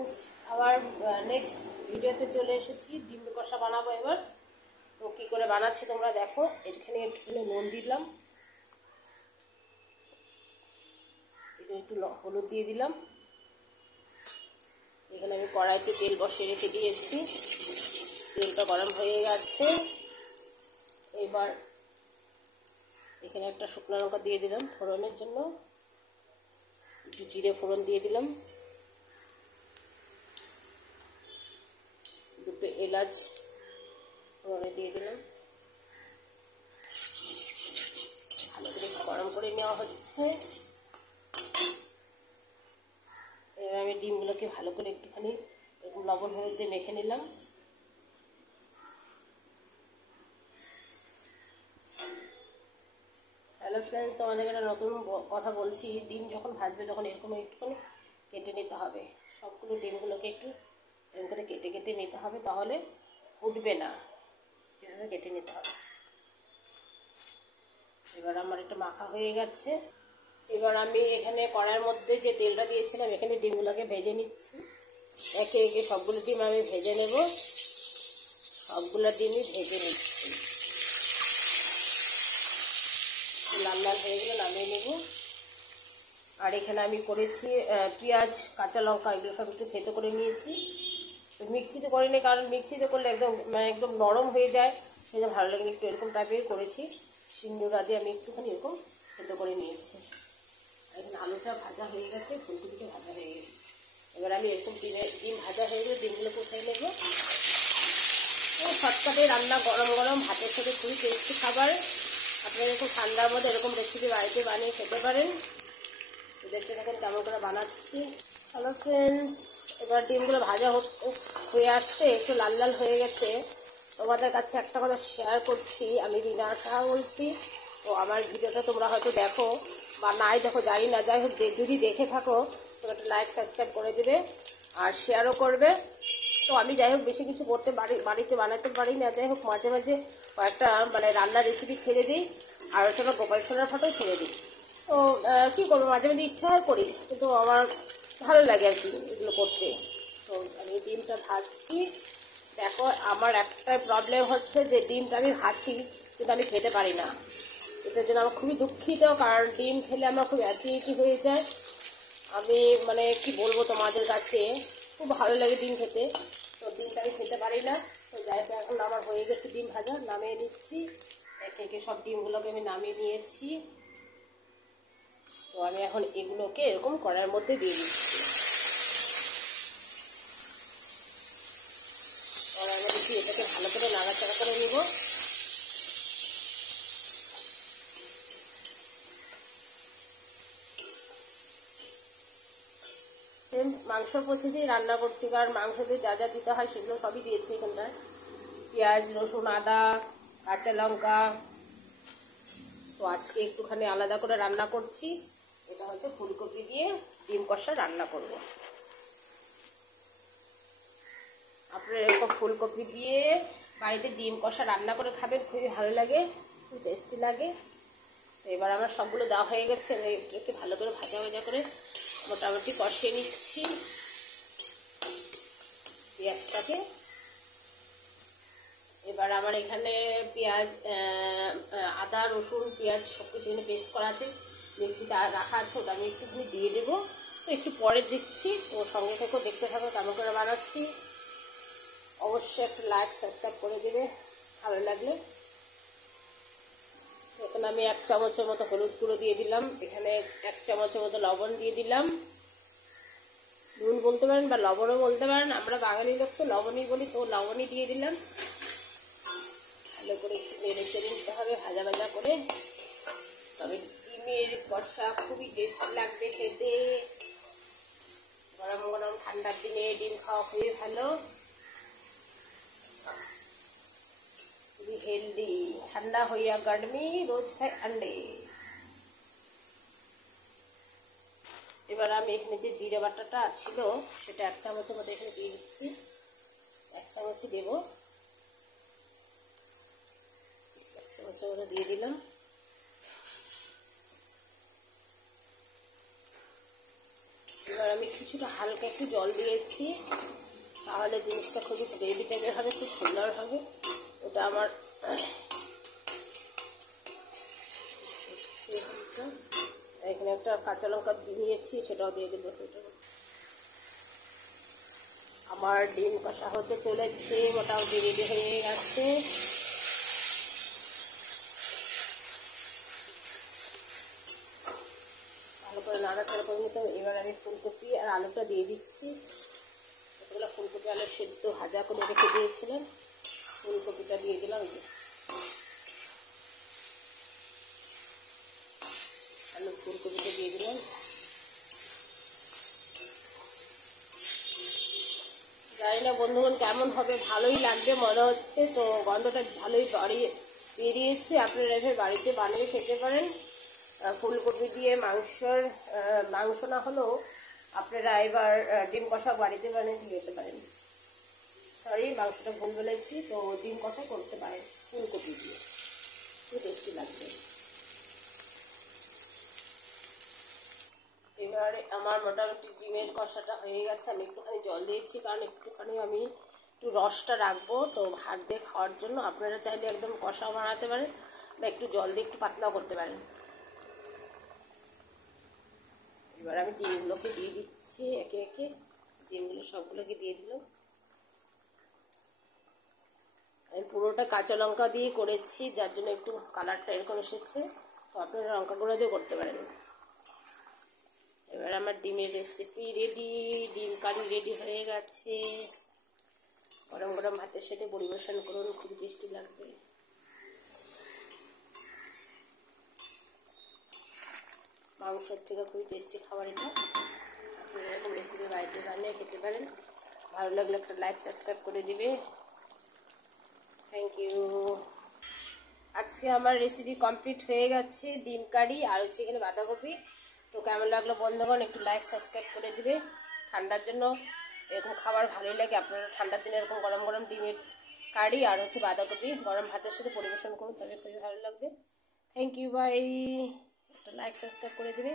Friends, আবার next ভিডিওতে চলে এসেছি। ডিম কষা বানাবো এবার। তো কী করে বানাচ্ছি তোমরা দেখো। এখানে একটুখানি নুন দিলাম, একটু হলুদ দিয়ে দিলাম। এখানে আমি কড়াইতে তেল বসিয়ে রেখে দিয়েছি, তেলটা গরম হয়ে গেছে। এবার এখানে একটা শুকনো লঙ্কা দিয়ে দিলাম ফোড়নের জন্য, একটু জিরে ফোড়ন দিয়ে দিলাম, দুটো এলাচ ফোড়নে দিয়ে দিলাম। ভালো করে গরম করে নেওয়া হচ্ছে। এবার আমি ডিমগুলোকে ভালো করে একটুখানি এরকম লবণ হলুদ দিয়ে মেখে নিলাম। হ্যালো ফ্রেন্ডস, তোমাদের একটা নতুন কথা বলছি। ডিম যখন ভাজবে তখন এরকম একটুখানি কেটে নিতে হবে। সবগুলো ডিমগুলোকে একটু এরকম করে কেটে কেটে নিতে হবে, তাহলে ফুটবে না। এভাবে কেটে নিতে হবে। এবার আমার একটা মাখা হয়ে গেছে। এবার আমি এখানে কড়াইয়ের মধ্যে যে তেলটা দিয়েছিলাম, এখানে ডিমগুলোকে ভেজে নিচ্ছি। একে একে সবগুলো ডিম আমি ভেজে নেব। সবগুলো ডিমই ভেজে নিচ্ছি। লাল লাল হয়ে গেলে নামিয়ে নেব। আর এখানে আমি করেছি পেঁয়াজ কাঁচা লঙ্কা এগুলো সব একটু থেতো করে নিয়েছি। মিক্সিতে করিনি, কারণ মিক্সিতে করলে একদম নরম হয়ে যায়, সেটা ভালো লাগে। একটু এরকম টাইপের করেছি। সিন্দুরা দিয়ে আমি একটুখানি এরকম থেতো করে নিয়েছি। এখানে আলুটা ভাজা হয়ে গেছে, ফুলকপিটা ভাজা হয়ে গেছে। এবার আমি এরকম ডিম ভাজা হয়ে গেলে ডিমগুলো কোথায় নেবো। শর্টকাটে রান্না, গরম গরম ভাতের সাথে খুবই টেস্টি খাবার। আপনারা এরকম ঠান্ডার মধ্যে এরকম রেসিপি বাড়িতে বানিয়ে খেতে পারেন। দেখতে থাকেন কেমন করে বানাচ্ছি। হ্যালো ফ্রেন্ডস, এবার ডিমগুলো ভাজা হয়ে আসছে, একটু লাল লাল হয়ে গেছে। তোমাদের কাছে একটা কথা শেয়ার করছি, আমি রিনার সাহা বলছি। তো আমার ভিডিওটা তোমরা হয়তো দেখো বা নাই দেখো জানি না, যাই হোক যদি দেখে থাকো তো একটা লাইক সাবস্ক্রাইব করে দেবে আর শেয়ারও করবে। তো আমি যাই হোক বেশি কিছু বাড়িতে বানাতে পারি না, যাই হোক মাঝে মাঝে কয়েকটা রান্নার রেসিপি ছেড়ে দিই, আর ওটা গোপাল সোনার ফটো ছেড়ে দিই। তো কী করবো, মাঝে মাঝে ইচ্ছা হয় করি, কিন্তু আমার ভালো লাগে আর কি এগুলো করতে। তো আমি ডিমটা ভাজছি। দেখো, আমার একটা প্রবলেম হচ্ছে যে ডিমটা আমি ভাজছি কিন্তু আমি খেতে পারি না। এটার জন্য আমার খুবই দুঃখিত, কারণ ডিম খেলে আমার খুব অ্যাসিডিটি হয়ে যায়। আমি কি বলবো তোমাদের কাছে, খুব ভালো লাগে ডিম খেতে, তো ডিমটা আমি খেতে পারি না। তো যাই হোক, এখন আমার হয়ে গেছে ডিম ভাজা, নামিয়ে নিচ্ছি। একে একে সব ডিমগুলোকে আমি নামিয়ে নিয়েছি। তো আমি এখন এগুলোকে এরকম কড়াইয়ের মধ্যে দিয়ে দিচ্ছি। কড়াইয়ের মধ্যে দিয়ে এটাকে ভালো করে নাড়াচাড়া করে নিব। সেম মাংসর প্রসেসেই রান্না করছি, কারণ মাংসতে যা যা দিতে হয় সেগুলো সবই দিয়েছি এখানটায়। পেঁয়াজ, রসুন, আদা, কাঁচা লঙ্কা। তো আজকে একটুখানি আলাদা করে রান্না করছি। এটা হচ্ছে ফুলকপি দিয়ে ডিম কষা রান্না করব। আপনারা এরকম ফুলকপি দিয়ে বাড়িতে ডিম কষা রান্না করে খাবেন, খুবই ভালো লাগে, খুব টেস্টি লাগে। তো এবার আমার সবগুলো দেওয়া হয়ে গেছে। একটু ভালো করে ভাজা ভাজা করে মোটামুটি কষিয়ে নিচ্ছি পেঁয়াজটাকে। এবার আমার এখানে পেঁয়াজ, আদা, রসুন, পেঁয়াজ সব কিছু এখানে পেস্ট করা আছে, মিক্সিতে রাখা আছে, ওটা আমি একটুখানি দিয়ে দেবো। তো একটু পরে দিচ্ছি। তো সঙ্গে থেকেও দেখতে থাকো কেমন করে বানাচ্ছি। অবশ্যই একটু লাইক সাবস্ক্রাইব করে দেবে ভালো লাগলে। এখানে আমি 1 চামচের মতো হলুদ গুঁড়ো দিয়ে দিলাম, এখানে 1 চামচের মতো লবণ দিয়ে দিলাম। নুন বলতে পারেন বা লবণও বলতে পারেন, আমরা বাঙালি লোক তো লবণই বলি, তো লবণই দিয়ে দিলাম। ভালো করে একটু নেড়ে চেড়ে নিতে হবে ভাজা ভাজা করে। তবে ডিমের কষা খুবই টেস্টি লাগবে খেতে। গরম গরম ঠান্ডার দিনে ডিম খাওয়া খুবই ভালো, খুবই হেলদি। ঠান্ডা হইয়া গরমি, রোজ খায় আন্ডে। এবার আমি এখানে যে জিরে বাটাটা ছিল সেটা 1 চামচের মতো এখানে দিয়ে দিচ্ছি। 1 চামচই দেবো, 1 চামচের মতো দিয়ে দিলাম। এবার আমি কিছুটা হালকা একটু জল দিয়েছি, তাহলে জিনিসটা খুবই গ্রেভি টাইপের হবে, খুব সুন্দর হবে। ওটা আমার এখানে একটা কাঁচা লঙ্কা নিয়েছি, সেটাও দিয়ে দেবো। আমার ডিম কষা হতে চলেছে, মোটামুটি রেডি হয়ে গেছে। ভালো করে নাড়াচাড়া করে নিতে হবে। এবার আমি ফুলকপি আর আলুটা দিয়ে দিচ্ছি। এগুলো ফুলকপি আলু সেদ্ধ ভাজা করে রেখে দিয়েছিলেন, ফুলকপিটা দিয়ে দিলাম। আলু ফুলকপিটা দিয়ে দিলাম। জানি না বন্ধুগণ কেমন হবে, ভালোই লাগবে মনে হচ্ছে। তো গন্ধটা ভালোই বেরিয়েছে। আপনারা এভাবে বাড়িতে বানিয়ে খেতে পারেন। ফুলকপি দিয়ে মাংস না হলেও আপনারা এবার ডিম কষা বাড়িতে বানিয়ে খেতে পারেন। সরি, মাংসটা ভুল বলেছি। তো ডিম কষা করতে পারেন ফুলকপি দিয়ে, খুব টেস্টি লাগবে। এবারে আমার মোটামুটি ডিমের কষাটা হয়ে গেছে। আমি একটুখানি জল দিয়েছি, কারণ একটুখানি আমি একটু রসটা রাখবো তো ভাত দিয়ে খাওয়ার জন্য। আপনারা চাইলে একদম কষাও বানাতে পারেন বা একটু জল দিয়ে একটু পাতলাও করতে পারেন। এবার আমি ডিমগুলোকে দিয়ে দিচ্ছি একে একে। ডিমগুলো সবগুলোকে দিয়ে দিলাম। আমি পুরোটা কাঁচা লঙ্কা দিয়ে করেছি, যার জন্য একটু কালারটা এরকম এসেছে। তো আপনারা লঙ্কা গুঁড়ো দিয়ে করতে পারেন। এবার আমার ডিমের রেসিপি রেডি, ডিম কারি রেডি হয়ে গেছে। গরম গরম ভাতের সাথে পরিবেশন করুন, খুবই টেস্টি লাগবে। মাংসের থেকে খুবই টেস্টি খাবার এটা। আপনি এরকম রেসিপি বাড়িতে বানিয়ে খেতে পারেন। ভালো লাগলে একটা লাইক সাবস্ক্রাইব করে দিবে। Thank you. আজকে আমার রেসিপি কমপ্লিট হয়ে গেছে, ডিম কারি আর হচ্ছে এখানে বাঁধাকপি। তো কেমন লাগলো বন্ধুগণ, একটু লাইক সাবস্ক্রাইব করে দিবে। ঠান্ডার জন্য এরকম খাবার ভালোই লাগে। আপনারা ঠান্ডার দিনে এরকম গরম গরম ডিমের কারি আর হচ্ছে বাঁধাকপি গরম ভাতের সাথে পরিবেশন করুন, তবে খুবই ভালো লাগবে। Thank you, bye. একটা লাইক সাবস্ক্রাইব করে দিবে।